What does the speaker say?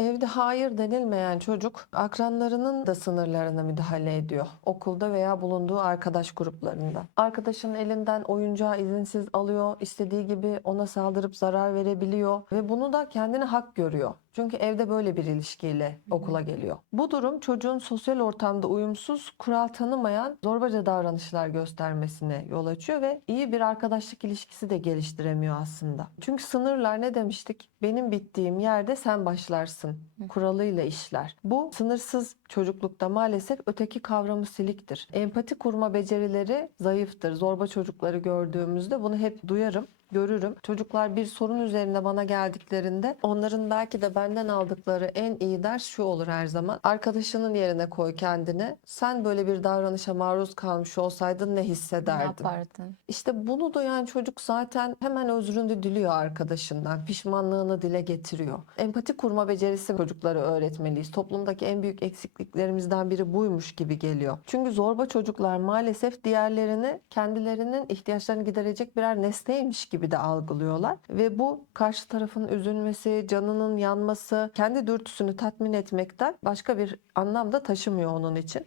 Evde hayır denilmeyen çocuk akranlarının da sınırlarına müdahale ediyor. Okulda veya bulunduğu arkadaş gruplarında. Arkadaşının elinden oyuncağı izinsiz alıyor, istediği gibi ona saldırıp zarar verebiliyor ve bunu da kendine hak görüyor. Çünkü evde böyle bir ilişkiyle okula geliyor. Bu durum çocuğun sosyal ortamda uyumsuz, kural tanımayan, zorbaca davranışlar göstermesine yol açıyor ve iyi bir arkadaşlık ilişkisi de geliştiremiyor aslında. Çünkü sınırlar ne demiştik? Benim bittiğim yerde sen başlarsın kuralıyla işler. Bu sınırsız çocuklukta maalesef öteki kavramı siliktir. Empati kurma becerileri zayıftır. Zorba çocukları gördüğümüzde bunu hep duyarım görürüm. Çocuklar bir sorun üzerine bana geldiklerinde onların belki de benden aldıkları en iyi ders şu olur her zaman. Arkadaşının yerine koy kendini. Sen böyle bir davranışa maruz kalmış olsaydın ne Ne hissederdin? yapardın? İşte bunu duyan çocuk zaten hemen özrünü diliyor arkadaşından. Pişmanlığını dile getiriyor. Empati kurma becerisi çocuklara öğretmeliyiz. Toplumdaki en büyük eksikliklerimizden biri buymuş gibi geliyor. Çünkü zorba çocuklar maalesef diğerlerini kendilerinin ihtiyaçlarını giderecek birer nesneymiş gibi de algılıyorlar. Ve bu karşı tarafın üzülmesi, canının yanması, kendi dürtüsünü tatmin etmekten başka bir anlam da taşımıyor onun için.